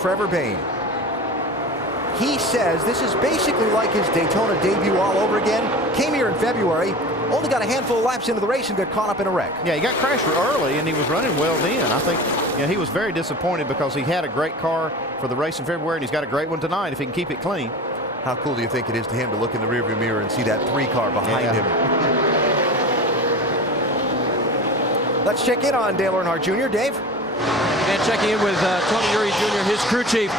Trevor Bayne. He says this is basically like his Daytona debut all over again. Came here in February, only got a handful of laps into the race and got caught up in a wreck. Yeah, he got crashed early and he was running well then. I think he was very disappointed because he had a great car for the race in February and he's got a great one tonight if he can keep it clean. How cool do you think it is to him to look in the rearview mirror and see that 3 car behind him? Let's check in on Dale Earnhardt Jr. Dave? And checking in with Tony Eury Jr., his crew chief.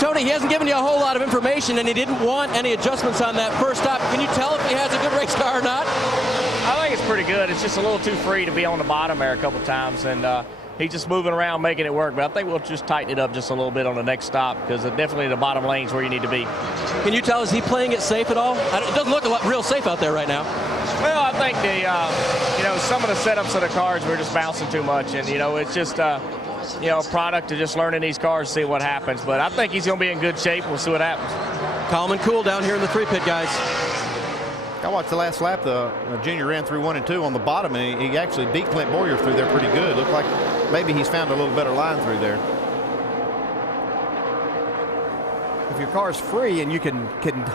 Tony, he hasn't given you a whole lot of information, and he didn't want any adjustments on that first stop. Can you tell if he has a good race car or not? I think it's pretty good. It's just a little too free to be on the bottom there a couple times, and he's just moving around making it work. But I think we'll just tighten it up just a little bit on the next stop because definitely the bottom lane's where you need to be. Can you tell, is he playing it safe at all? It doesn't look real safe out there right now. Well, I think some of the setups of the cars were just bouncing too much, and it's just a product of just learning these cars, see what happens. But I think he's going to be in good shape. We'll see what happens. Calm and cool down here in the 3-pit, guys. I watched the last lap. The Junior ran through 1 and 2 on the bottom, and he actually beat Clint Boyer through there pretty good. Looked like maybe he's found a little better line through there. If your car's free and you can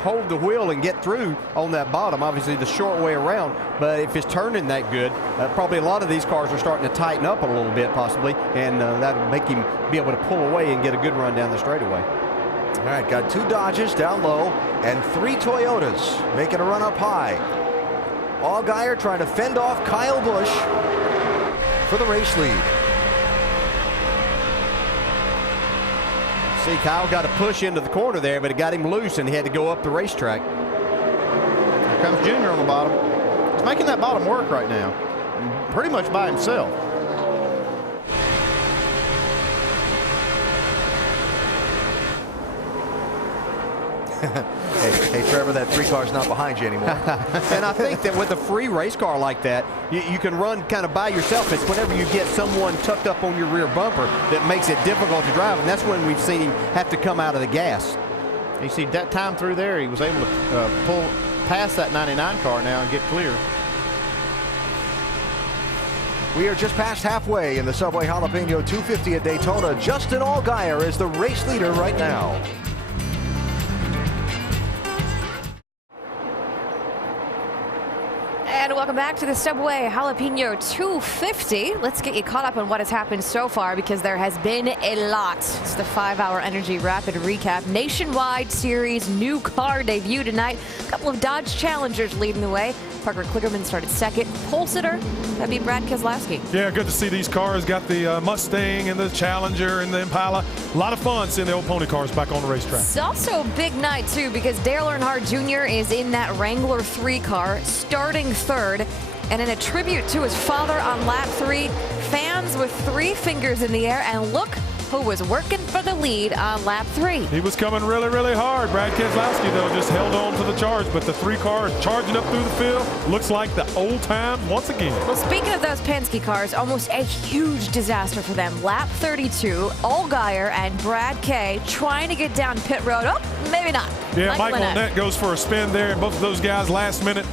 hold the wheel and get through on that bottom, obviously the short way around, but if it's turning that good, probably a lot of these cars are starting to tighten up a little bit possibly, and that'll make him be able to pull away and get a good run down the straightaway. All right, got 2 Dodges down low and 3 Toyotas making a run up high. Allgaier trying to fend off Kyle Busch for the race lead. See, Kyle got a push into the corner there, but it got him loose and he had to go up the racetrack. Here comes Junior on the bottom. He's making that bottom work right now, pretty much by himself. Hey, Trevor, that 3 car's not behind you anymore. And I think that with a free race car like that, you can run kind of by yourself. It's whenever you get someone tucked up on your rear bumper that makes it difficult to drive, and that's when we've seen him have to come out of the gas. You see that time through there, he was able to pull past that 99 car now and get clear. We are just past halfway in the Subway Jalapeño 250 at Daytona. Justin Allgaier is the race leader right now. And welcome back to the Subway Jalapeño 250. Let's get you caught up on what has happened so far because there has been a lot. It's the 5-hour Energy Rapid Recap. Nationwide Series new car debut tonight. A couple of Dodge Challengers leading the way. Parker Kligerman started second. Pole sitter, that'd be Brad Keselowski. Yeah, good to see these cars. Got the Mustang and the Challenger and the Impala. A lot of fun seeing the old pony cars back on the racetrack. It's also a big night, too, because Dale Earnhardt Jr. is in that Wrangler 3 car, starting third. And in a tribute to his father on lap 3, fans with 3 fingers in the air. And look who was working for the lead on lap 3. He was coming really, really hard. Brad Keselowski, though, just held on to the charge. But the 3 cars charging up through the field looks like the old time once again. Well, speaking of those Penske cars, almost a huge disaster for them. Lap 32, Allgaier and Brad K trying to get down pit road. Oh, maybe not. Yeah, Michael Annett goes for a spin there, and both of those guys last minute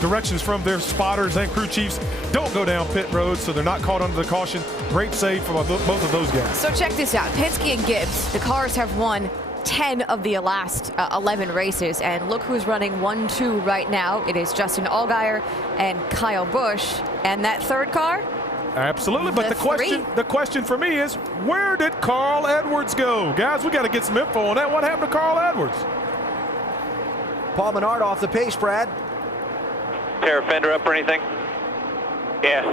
directions from their spotters and crew chiefs don't go down pit road, so they're not caught under the caution. Great save for both of those guys. So check this out. Penske and Gibbs, the cars have won 10 of the last 11 races, and look who's running 1-2 right now. It is Justin Allgaier and Kyle Busch, and that 3rd car. Absolutely, but the question for me is, where did Carl Edwards go? Guys, we got to get some info on that. What happened to Carl Edwards? Paul Menard off the pace, Brad. Tear a fender up or anything? Yeah,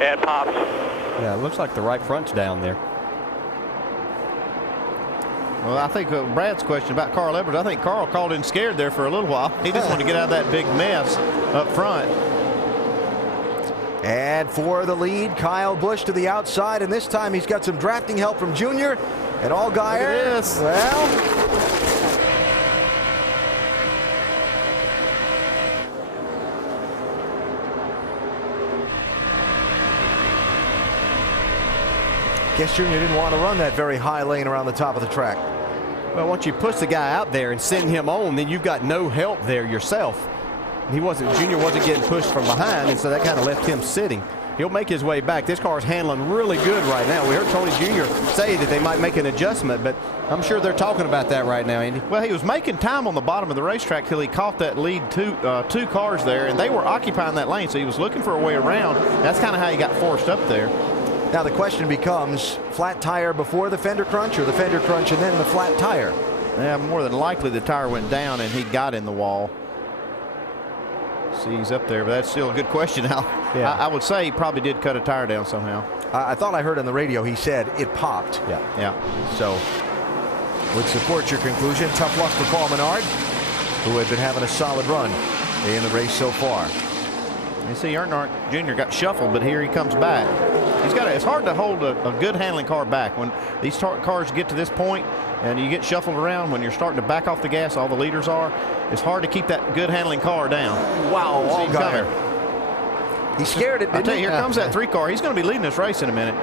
it pops. Yeah, it looks like the right front's down there. Well, I think Brad's question about Carl Edwards, I think Carl called in scared there for a little while. He just wanted to get out of that big mess up front. And for the lead, Kyle Busch to the outside, and this time he's got some drafting help from Junior. And Allgaier, well, guess Junior didn't want to run that very high lane around the top of the track. Well, once you push the guy out there and send him on, then you've got no help there yourself. Junior wasn't getting pushed from behind, and so that kind of left him sitting. He'll make his way back. This car is handling really good right now. We heard Tony Jr. say that they might make an adjustment, but I'm sure they're talking about that right now, Andy. Well, he was making time on the bottom of the racetrack till he caught that lead two cars there, and they were occupying that lane, so he was looking for a way around. That's kind of how he got forced up there. Now the question becomes, flat tire before the fender crunch or the fender crunch and then the flat tire? Yeah, more than likely the tire went down and he got in the wall. See, he's up there, but that's still a good question. Yeah. I would say he probably did cut a tire down somehow. I thought I heard on the radio he said it popped. Yeah. So would support your conclusion. Tough luck for Paul Menard, who had been having a solid run in the race so far. You see, Earnhardt Jr. got shuffled, but here he comes back. It's hard to hold a good handling car back when these cars get to this point and you get shuffled around. When you're starting to back off the gas, all the leaders are. It's hard to keep that good handling car down. Wow, Allgaier. He scared it, I tell you, here comes that 3 car. He's going to be leading this race in a minute.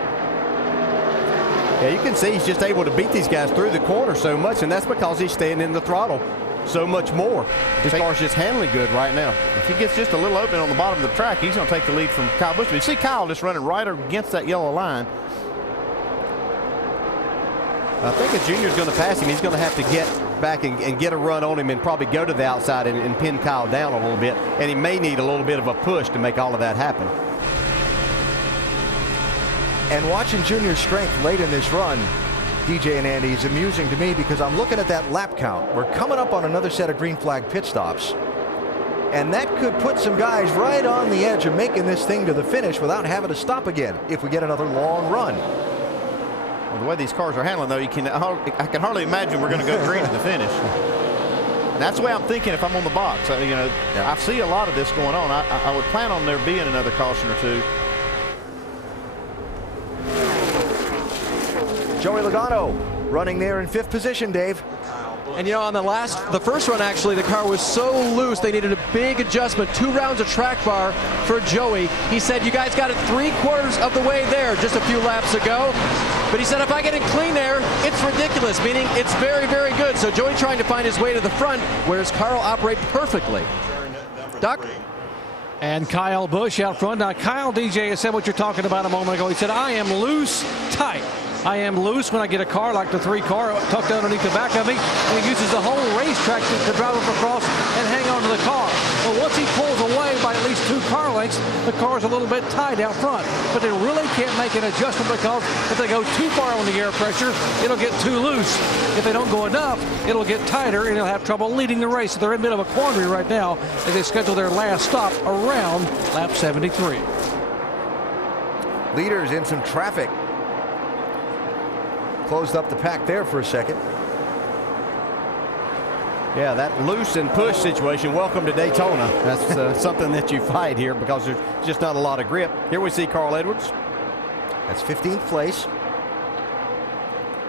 Yeah, you can see he's just able to beat these guys through the corner so much, and that's because he's staying in the throttle so much more. This car's just handling good right now. If he gets just a little open on the bottom of the track, he's going to take the lead from Kyle Busch. But you see Kyle just running right against that yellow line. I think if Junior's going to pass him, he's going to have to get back and get a run on him and probably go to the outside and pin Kyle down a little bit. And he may need a little bit of a push to make all of that happen. And watching Junior's strength late in this run, DJ and Andy, is amusing to me because I'm looking at that lap count. We're coming up on another set of green flag pit stops. And that could put some guys right on the edge of making this thing to the finish without having to stop again if we get another long run. Well, the way these cars are handling, though, I can hardly imagine we're going to go green to the finish. And that's the way I'm thinking if I'm on the box. I see a lot of this going on. I would plan on there being another caution or two. Joey Logano running there in 5th position, Dave. And on the first run, actually, the car was so loose they needed a big adjustment. 2 rounds of track bar for Joey. He said, you guys got it 3/4 of the way there just a few laps ago. But he said, if I get it clean there, it's ridiculous, meaning it's very, very good. So Joey trying to find his way to the front, whereas Carl operate perfectly. Doc? And Kyle Busch out front. Now, Kyle, DJ, has said what you're talking about a moment ago. He said, I am loose, tight. I am loose when I get a car like the 3 car tucked underneath the back of me, and he uses the whole racetrack to drive up across and hang on to the car. Well, once he pulls away by at least 2 car lengths, the car's a little bit tight out front. But they really can't make an adjustment because if they go too far on the air pressure, it'll get too loose. If they don't go enough, it'll get tighter, and they'll have trouble leading the race. So they're in a bit of a quandary right now as they schedule their last stop around lap 73. Leaders in some traffic. Closed up the pack there for a second. Yeah, that loose and push situation, welcome to Daytona. That's something that you fight here because there's just not a lot of grip. Here we see Carl Edwards. That's 15th place.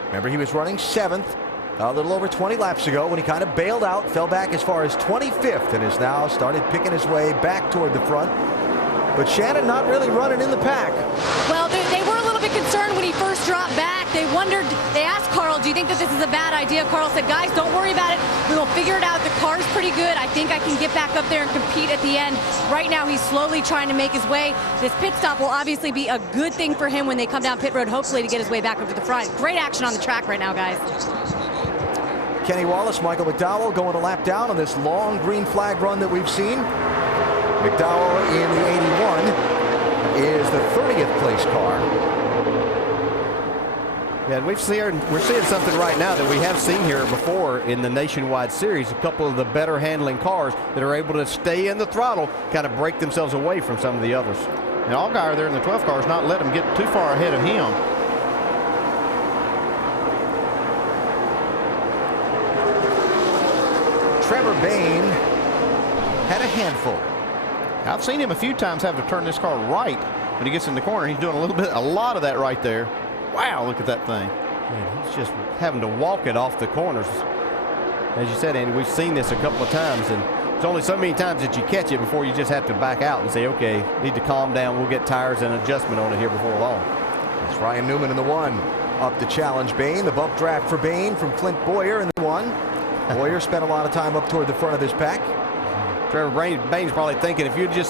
Remember, he was running 7th a little over 20 laps ago when he kind of bailed out, fell back as far as 25th, and has now started picking his way back toward the front. But Shannon not really running in the pack. Well, they were a little bit concerned when he first dropped back. They asked Carl, do you think that this is a bad idea? Carl said, guys, don't worry about it. We will figure it out. The car's pretty good. I think I can get back up there and compete at the end. Right now, he's slowly trying to make his way. This pit stop will obviously be a good thing for him when they come down pit road, hopefully to get his way back up to the front. Great action on the track right now, guys. Kenny Wallace, Michael McDowell going a lap down on this long green flag run that we've seen. McDowell in the 81 is the 30th place car. Yeah, and we're seeing something right now that we have seen here before in the Nationwide Series. A couple of the better handling cars that are able to stay in the throttle, kind of break themselves away from some of the others. And Allgaier there in the 12 car is not letting him get too far ahead of him. Trevor Bayne had a handful. I've seen him a few times have to turn this car right when he gets in the corner. He's doing a lot of that right there. Wow, look at that thing. Man, he's just having to walk it off the corners. As you said, Andy, we've seen this a couple of times, and it's only so many times that you catch it before you just have to back out and say, okay, need to calm down. We'll get tires and adjustment on it here before long. It's Ryan Newman in the 1. Up to challenge Bayne. The bump draft for Bayne from Clint Boyer in the 1. Boyer spent a lot of time up toward the front of this pack. Trevor Bayne's probably thinking, if you just